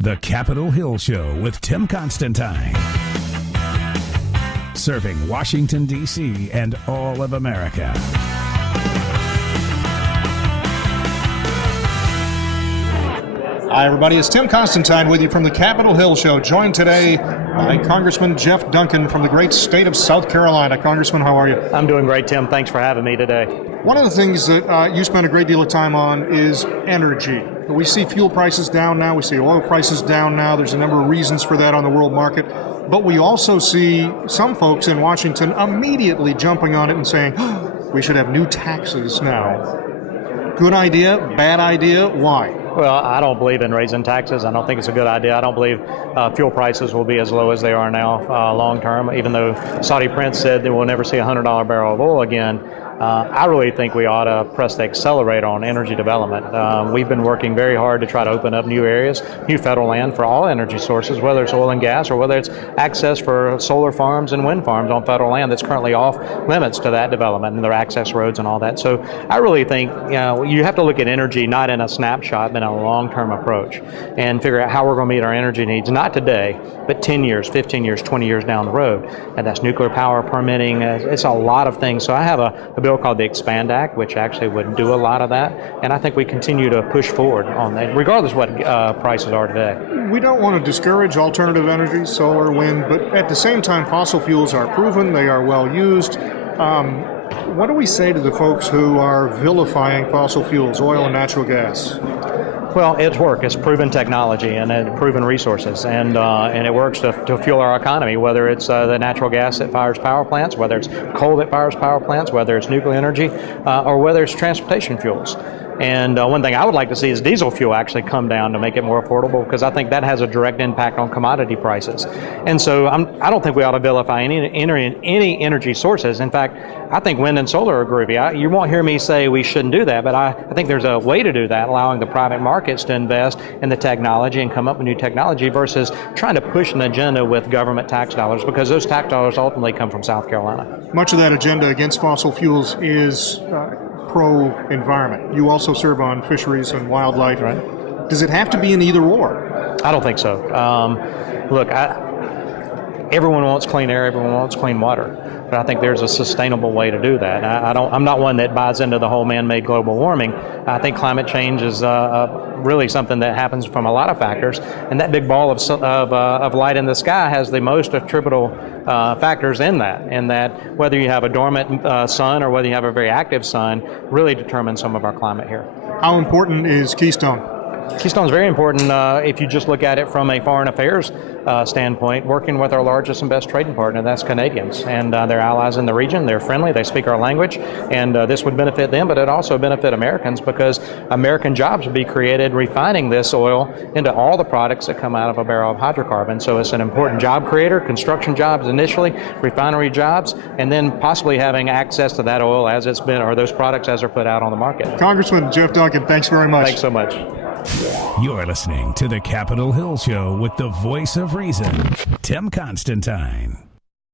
The Capitol Hill Show with Tim Constantine. Serving Washington, D.C. and all of America. Hi, everybody. It's Tim Constantine with you from the Capitol Hill Show, joined today by Congressman Jeff Duncan from the great state of South Carolina. Congressman, how are you? I'm doing great, Tim. Thanks for having me today. One of the things that you spend a great deal of time on is energy. We see fuel prices down now. We see oil prices down now. There's a number of reasons for that on the world market. But we also see some folks in Washington immediately jumping on it and saying, oh, we should have new taxes now. Good idea? Bad idea? Why? Well, I don't believe in raising taxes. I don't think it's a good idea. I don't believe fuel prices will be as low as they are now long term, even though Saudi Prince said that we'll never see a $100 barrel of oil again. I really think we ought to press the accelerator on energy development. We've been working very hard to try to open up new areas, new federal land for all energy sources, whether it's oil and gas or whether it's access for solar farms and wind farms on federal land that's currently off limits to that development and their access roads and all that. So I really think you have to look at energy not in a snapshot, but in a long-term approach and figure out how we're going to meet our energy needs, not today, but 10 years, 15 years, 20 years down the road. And that's nuclear power permitting. It's a lot of things. So I have a bill called the Expand Act, which actually would do a lot of that. And I think we continue to push forward on that, regardless of what prices are today. We don't want to discourage alternative energy, solar, wind, but at the same time, fossil fuels are proven, they are well used. What do we say to the folks who are vilifying fossil fuels, oil and natural gas? Well, it's work. It's proven technology and proven resources, and it works to fuel our economy, whether it's the natural gas that fires power plants, whether it's coal that fires power plants, whether it's nuclear energy, or whether it's transportation fuels. And one thing I would like to see is diesel fuel actually come down to make it more affordable, because I think that has a direct impact on commodity prices. And so I don't think we ought to vilify any energy sources. In fact, I think wind and solar are groovy. You won't hear me say we shouldn't do that, but I think there's a way to do that, allowing the private markets to invest in the technology and come up with new technology versus trying to push an agenda with government tax dollars, because those tax dollars ultimately come from South Carolina. Much of that agenda against fossil fuels is pro-environment. You also serve on fisheries and wildlife. Right. Does it have to be an either-or? I don't think so. Look, everyone wants clean air, everyone wants clean water. But I think there's a sustainable way to do that. I'm not one that buys into the whole man-made global warming. I think climate change is really something that happens from a lot of factors, and that big ball of light in the sky has the most attributable factors in that whether you have a dormant sun or whether you have a very active sun really determines some of our climate here. How important is Keystone? Keystone is very important if you just look at it from a foreign affairs standpoint, working with our largest and best trading partner, that's Canadians. And they're allies in the region. They're friendly. They speak our language. And this would benefit them, but it also benefit Americans, because American jobs would be created refining this oil into all the products that come out of a barrel of hydrocarbon. So it's an important job creator, construction jobs initially, refinery jobs, and then possibly having access to that oil as it's been, or those products as they're put out on the market. Congressman Jeff Duncan, thanks very much. Thanks so much. You're listening to the Capitol Hill Show with the voice of reason, Tim Constantine.